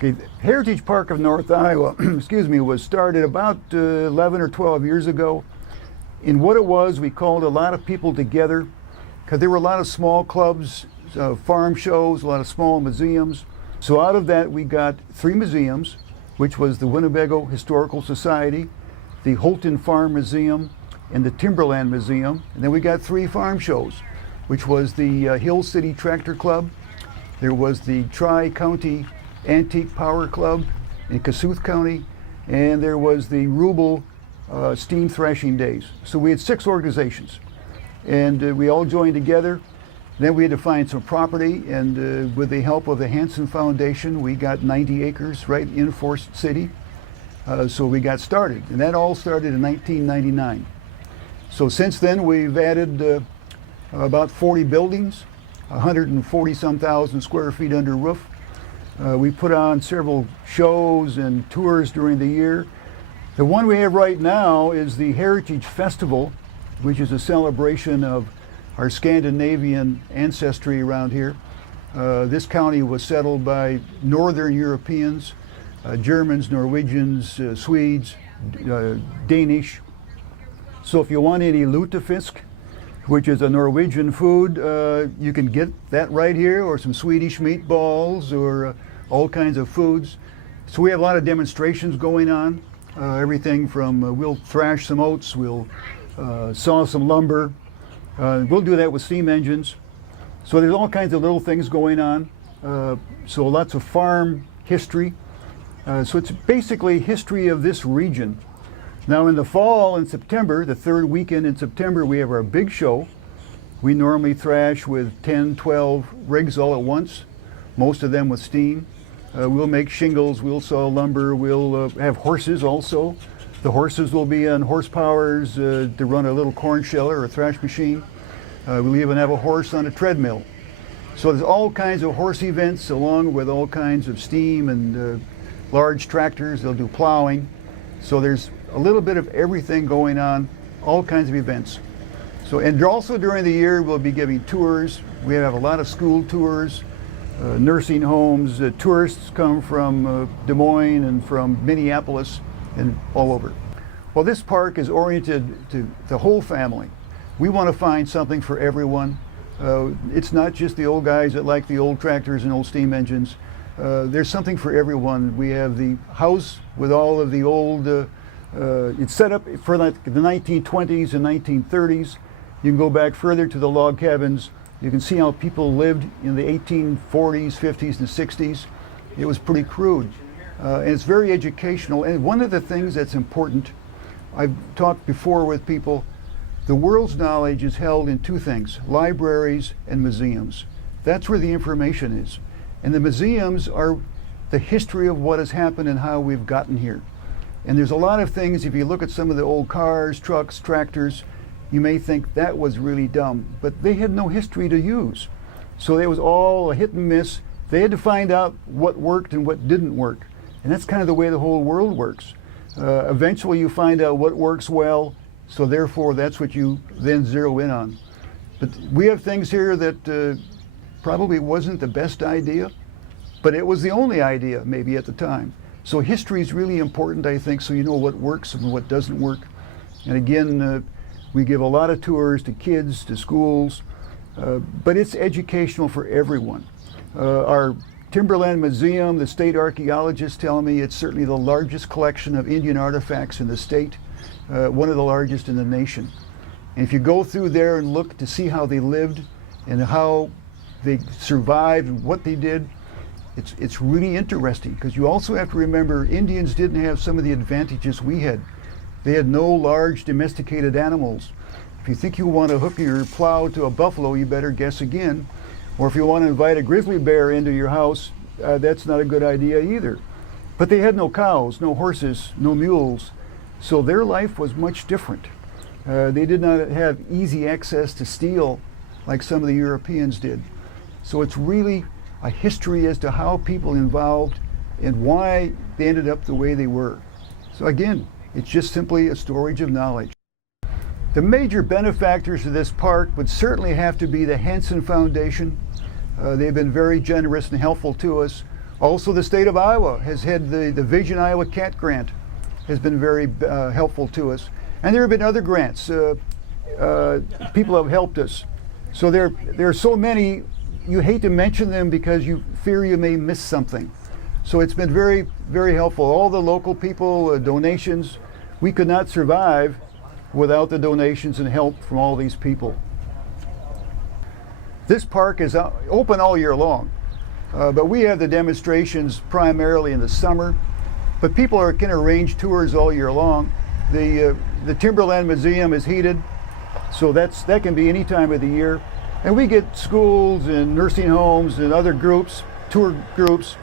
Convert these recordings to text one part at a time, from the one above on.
Okay, Heritage Park of North Iowa, excuse me, was started about 11 or 12 years ago. And what it was, we called a lot of people together because there were a lot of small clubs, farm shows, a lot of small museums. So out of that, we got 3 museums, which was the Winnebago Historical Society, the Holton Farm Museum, and the Timberland Museum. And then we got 3 farm shows, which was the Hill City Tractor Club. There was the Tri-County Antique Power Club in Kossuth County, and there was the Ruble Steam Threshing Days. So we had 6 organizations, and we all joined together. Then we had to find some property, and with the help of the Hansen Foundation, we got 90 acres right in Forest City. So we got started, and that all started in 1999. So since then, we've added about 40 buildings, 140 some thousand square feet under roof. We put on several shows and tours during the year. The one we have right now is the Heritage Festival, which is a celebration of our Scandinavian ancestry around here. This county was settled by Northern Europeans, Germans, Norwegians, Swedes, Danish. So if you want any lutefisk, which is a Norwegian food, you can get that right here, or some Swedish meatballs, or all kinds of foods. So we have a lot of demonstrations going on. Everything from we'll thrash some oats, we'll saw some lumber. We'll do that with steam engines. So there's all kinds of little things going on. So lots of farm history. So it's basically history of this region. Now in the fall, in September, the 3rd weekend in September, we have our big show. We normally thrash with 10, 12 rigs all at once, most of them with steam. We'll make shingles, we'll saw lumber, we'll have horses also. The horses will be on horse powers to run a little corn sheller or a thrash machine. We'll even have a horse on a treadmill. So there's all kinds of horse events along with all kinds of steam and large tractors. They'll do plowing. So there's a little bit of everything going on, all kinds of events. So, and also during the year we'll be giving tours. We have a lot of school tours, nursing homes. Tourists come from Des Moines and from Minneapolis and all over. Well, this park is oriented to the whole family. We want to find something for everyone. It's not just the old guys that like the old tractors and old steam engines. There's something for everyone. We have the house with all of the old, it's set up for like the 1920s and 1930s. You can go back further to the log cabins. You can see how people lived in the 1840s, 50s, and 60s. It was pretty crude. And it's very educational. And one of the things that's important, I've talked before with people, the world's knowledge is held in 2 things, libraries and museums. That's where the information is. And the museums are the history of what has happened and how we've gotten here. And there's a lot of things, if you look at some of the old cars, trucks, tractors, you may think that was really dumb, but they had no history to use. So it was all a hit and miss. They had to find out what worked and what didn't work. And that's kind of the way the whole world works. Eventually you find out what works well, so therefore that's what you then zero in on. But we have things here that probably wasn't the best idea, but it was the only idea maybe at the time. So history is really important, I think, so you know what works and what doesn't work. And again, we give a lot of tours to kids, to schools, but it's educational for everyone. Our Timberland Museum, the state archaeologists tell me it's certainly the largest collection of Indian artifacts in the state, one of the largest in the nation. And if you go through there and look to see how they lived and how they survived and what they did, it's really interesting, because you also have to remember Indians didn't have some of the advantages we had. They had no large domesticated animals. If you think you want to hook your plow to a buffalo, you better guess again. Or if you want to invite a grizzly bear into your house, that's not a good idea either. But they had no cows, no horses, no mules. So their life was much different. They did not have easy access to steel like some of the Europeans did. So it's really a history as to how people involved and why they ended up the way they were. So again, it's just simply a storage of knowledge. The major benefactors of this park would certainly have to be the Hansen Foundation. They've been very generous and helpful to us. Also, the state of Iowa has had the Vision Iowa Cat Grant has been very helpful to us. And there have been other grants. People have helped us. So there are so many, you hate to mention them because you fear you may miss something. So it's been very, very helpful. All the local people, donations, we could not survive without the donations and help from all these people. This park is open all year long, but we have the demonstrations primarily in the summer, but people can arrange tours all year long. The Timberland Museum is heated, so that can be any time of the year. And we get schools and nursing homes and other groups, tour groups,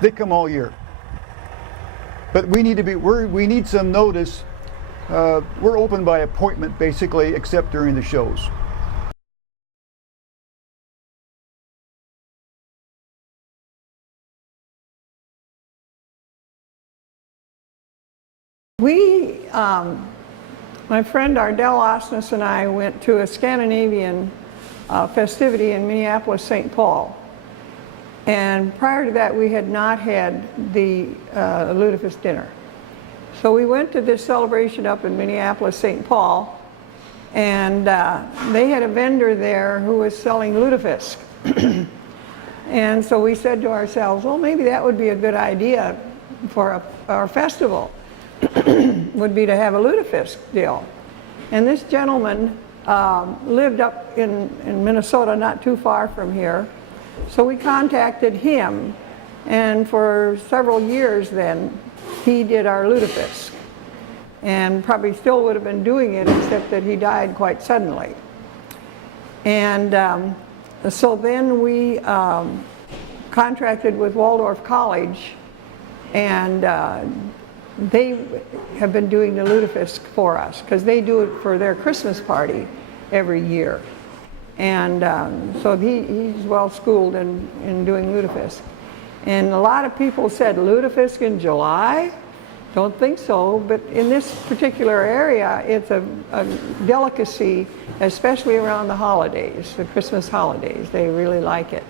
they come all year. But we need some notice. We're open by appointment basically, except during the shows. My friend Ardell Osnes and I went to a Scandinavian festivity in Minneapolis, St. Paul. And prior to that, we had not had the lutefisk dinner. So we went to this celebration up in Minneapolis, St. Paul, and they had a vendor there who was selling lutefisk. And so we said to ourselves, well, maybe that would be a good idea for our festival. Would be to have a lutefisk deal. And this gentleman lived up in Minnesota, not too far from here. So we contacted him, and for several years then, he did our lutefisk. And probably still would have been doing it, except that he died quite suddenly. And so then we contracted with Waldorf College, and they have been doing the lutefisk for us because they do it for their Christmas party every year. And so he's well schooled in doing lutefisk. And a lot of people said, lutefisk in July? Don't think so, but in this particular area, it's a delicacy, especially around the holidays, the Christmas holidays. They really like it.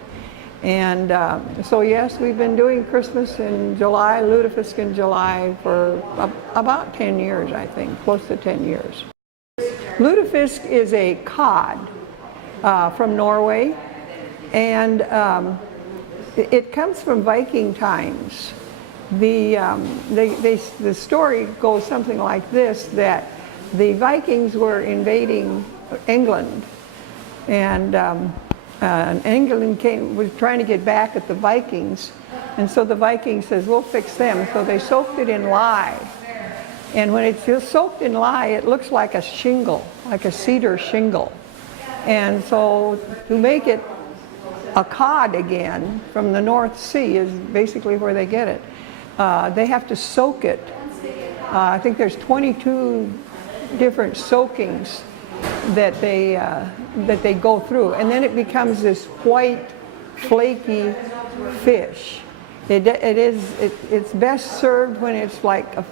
And so yes, we've been doing Christmas in July, lutefisk in July for about 10 years, I think, close to 10 years. Lutefisk is a cod from Norway, and it comes from Viking times. The story goes something like this, that the Vikings were invading England, and England was trying to get back at the Vikings, and so the Vikings says, we'll fix them. So they soaked it in lye, and when it's just soaked in lye, it looks like a shingle, like a cedar shingle. And so to make it a cod again from the North Sea is basically where they get it. They have to soak it. I think there's 22 different soakings that they go through, and then it becomes this white, flaky fish. It's best served when it's like a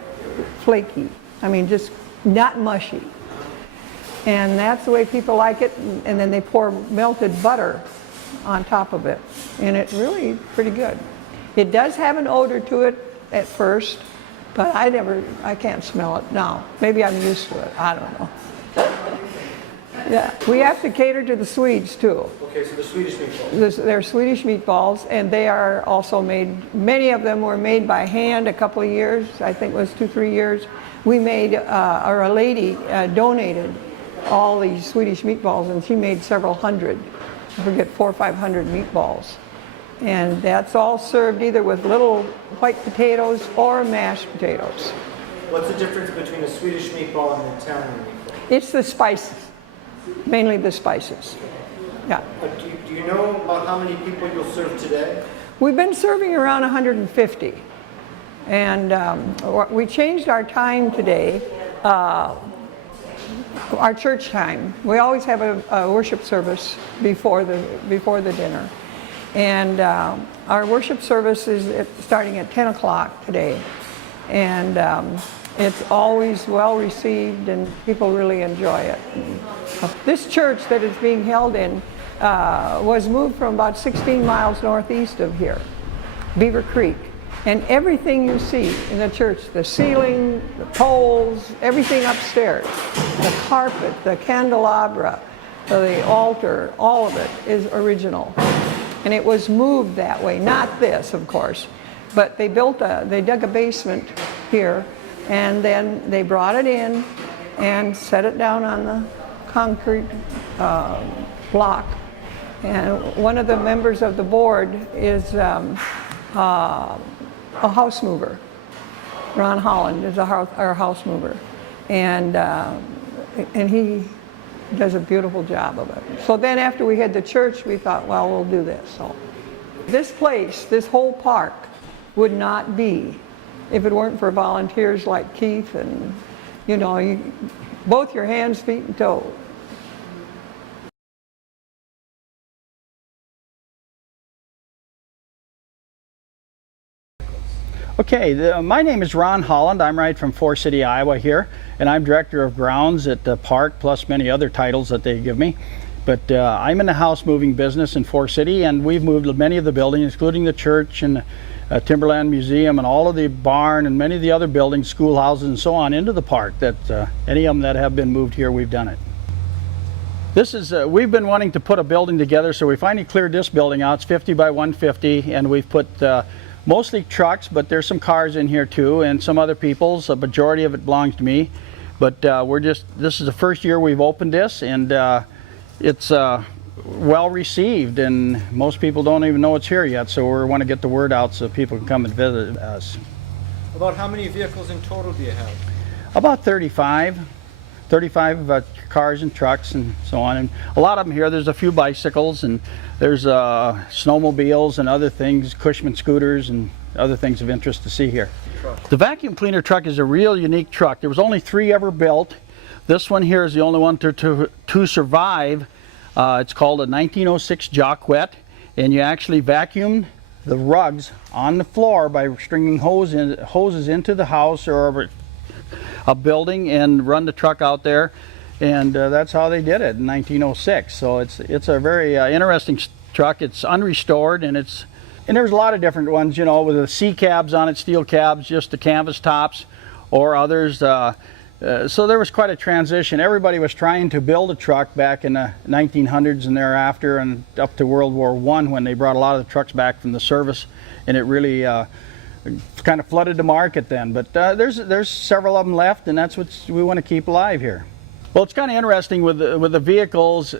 flaky. I mean, just not mushy. And that's the way people like it. And then they pour melted butter on top of it, and it's really pretty good. It does have an odor to it at first, but I can't smell it now. Maybe I'm used to it. I don't know. Yeah, we have to cater to the Swedes too. Okay, so the Swedish meatballs. They're Swedish meatballs, and they are also made, many of them were made by hand a couple of years, I think it was 2-3 years. We made, or a lady donated all these Swedish meatballs, and she made several hundred, I forget, 400 or 500 meatballs. And that's all served either with little white potatoes or mashed potatoes. What's the difference between a Swedish meatball and an Italian meatball? It's the spices, mainly the spices. Yeah. Do you know about how many people you'll serve today? We've been serving around 150. And we changed our time today, our church time. We always have a worship service before the dinner. And our worship service is starting at 10 o'clock today. And it's always well received, and people really enjoy it. This church that it's being held in was moved from about 16 miles northeast of here, Beaver Creek. And everything you see in the church, the ceiling, the poles, everything upstairs, the carpet, the candelabra, the altar, all of it is original. And it was moved that way, not this, of course, but they dug a basement here, and then they brought it in and set it down on the concrete block. And one of the members of the board is a house mover. Ron Holland is our house mover, and he does a beautiful job of it. So then after we had the church, we thought, well, we'll do this. So this place, this whole park, would not be if it weren't for volunteers like Keith and, you know, both your hands, feet, and toes. Okay, my name is Ron Holland. I'm right from Forest City, Iowa here, and I'm director of grounds at the park, plus many other titles that they give me. But I'm in the house moving business in Forest City, and we've moved many of the buildings, including the church and Timberland Museum and all of the barn and many of the other buildings, schoolhouses and so on, into the park. That any of them that have been moved here, we've done it. This is, we've been wanting to put a building together, so we finally cleared this building out. It's 50 by 150, and we've put mostly trucks, but there's some cars in here too, and some other people's. A majority of it belongs to me. But this is the first year we've opened this, and it's well received, and most people don't even know it's here yet, so we want to get the word out so people can come and visit us. About how many vehicles in total do you have? About 35 cars and trucks and so on, and a lot of them here. There's a few bicycles, and there's snowmobiles and other things, Cushman scooters and other things of interest to see here. The vacuum cleaner truck is a real unique truck. There was only 3 ever built. This one here is the only one to survive. It's called a 1906 Jacquet, and you actually vacuum the rugs on the floor by stringing hoses into the house or a building and run the truck out there, and that's how they did it in 1906. So it's a very interesting truck. It's unrestored, and there's a lot of different ones, you know, with the C cabs on it, steel cabs, just the canvas tops, or others. So there was quite a transition. Everybody was trying to build a truck back in the 1900s and thereafter, and up to World War I, when they brought a lot of the trucks back from the service, and it really kind of flooded the market then. But there's several of them left, and that's what we want to keep alive here. Well, it's kind of interesting with the vehicles.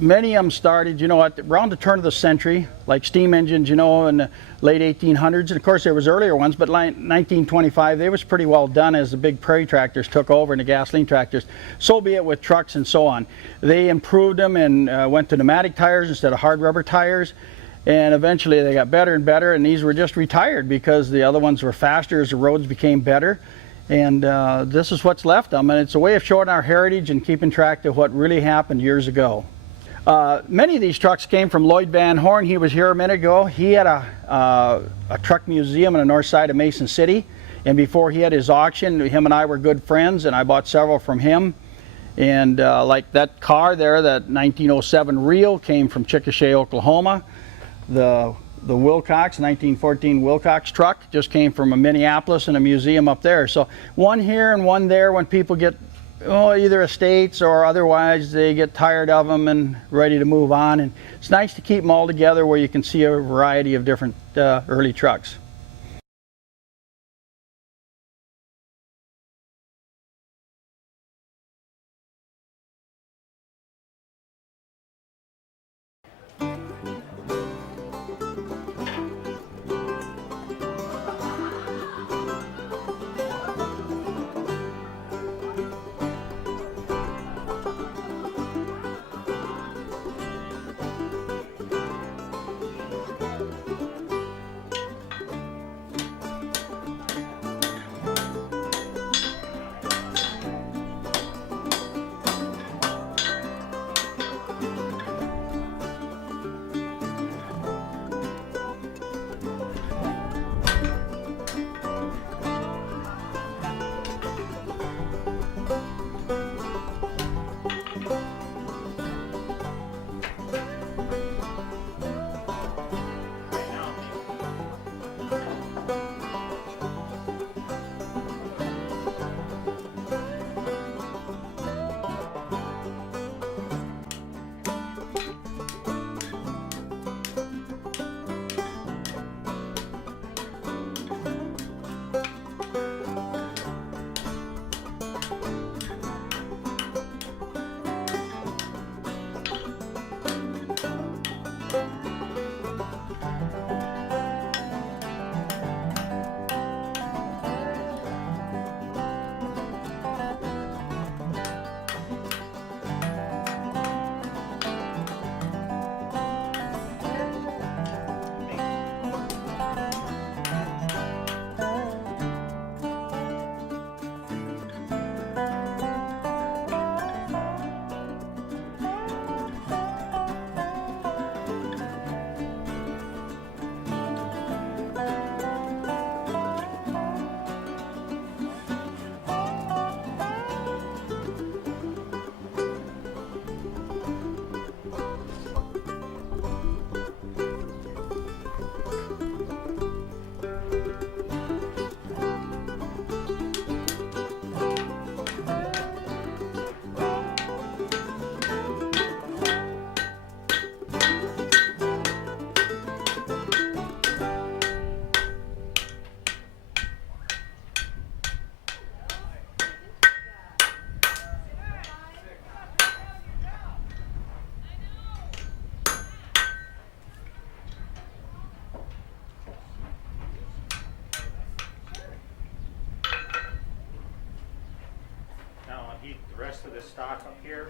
Many of them started, you know, around the turn of the century, like steam engines, you know, in the late 1800s. And of course, there was earlier ones, but like 1925, they was pretty well done as the big prairie tractors took over and the gasoline tractors. So be it with trucks and so on. They improved them and went to pneumatic tires instead of hard rubber tires. And eventually they got better and better, and these were just retired because the other ones were faster as the roads became better. And this is what's left of them, and it's a way of showing our heritage and keeping track of what really happened years ago. Many of these trucks came from Lloyd Van Horn. He was here a minute ago. He had a truck museum on the north side of Mason City, and before he had his auction, him and I were good friends, and I bought several from him. And like that car there, that 1907 Reel, came from Chickasha, Oklahoma. The Wilcox, 1914 Wilcox truck, just came from a Minneapolis and a museum up there. So one here and one there when people get either estates or otherwise they get tired of them and ready to move on. And it's nice to keep them all together where you can see a variety of different early trucks. block up here,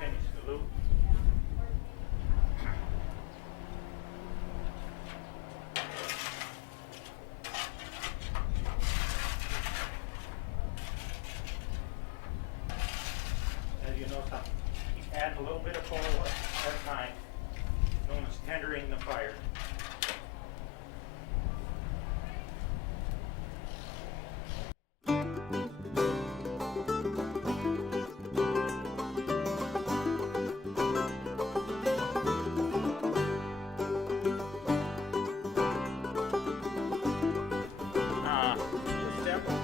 finish the loop. As you notice, I add a little bit of coal at a time, known as tendering the fire.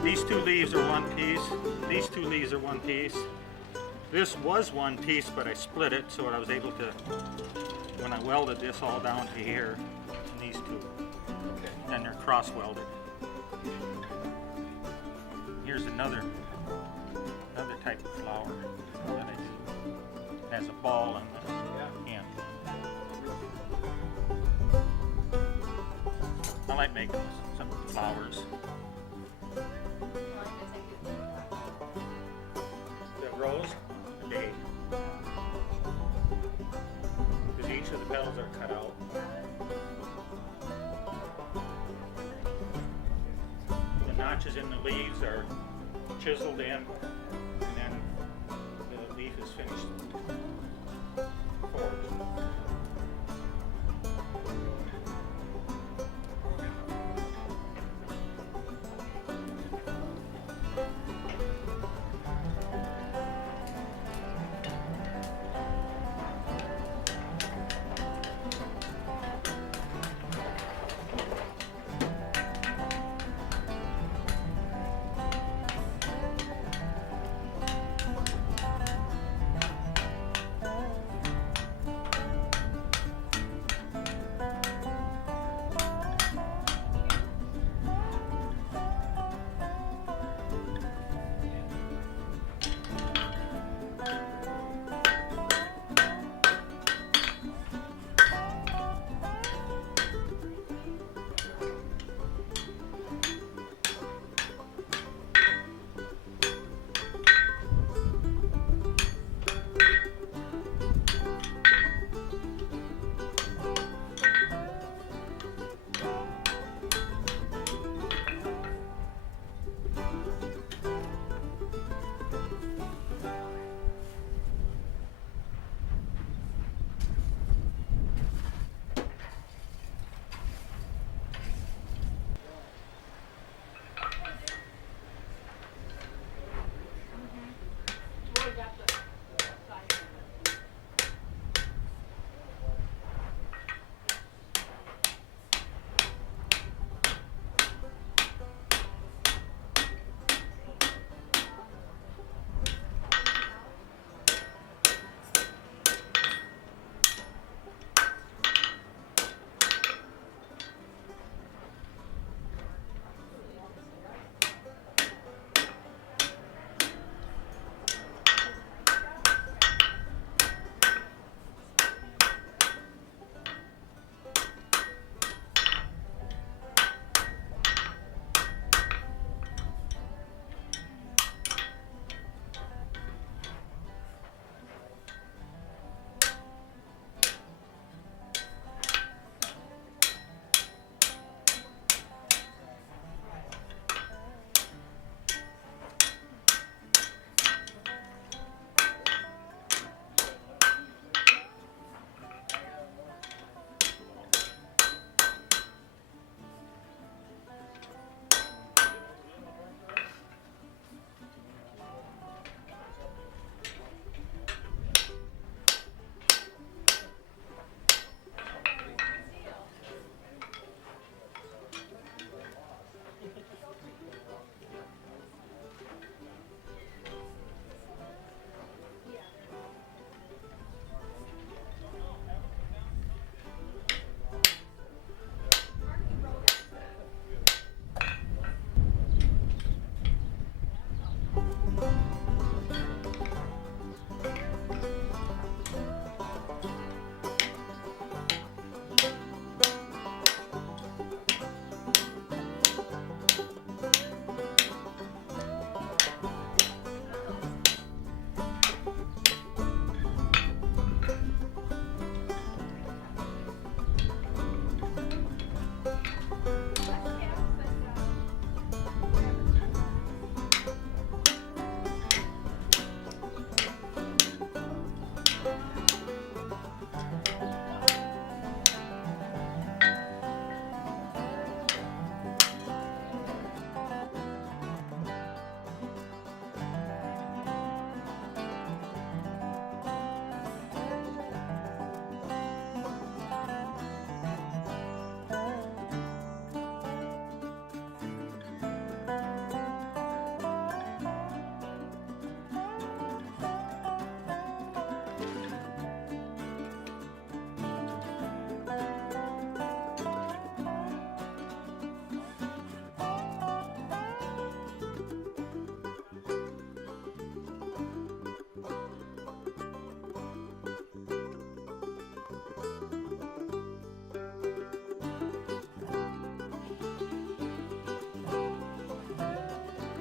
These two leaves are one piece. These two leaves are one piece. This was one piece, but I split it so that I was able to, when I welded this all down to here, and these two, and they're cross welded. Here's another type of flower that I do. It has a ball on the end. I like making some flowers. The rose, the date. Because each of the petals are cut out. The notches in the leaves are chiseled in, and then the leaf is finished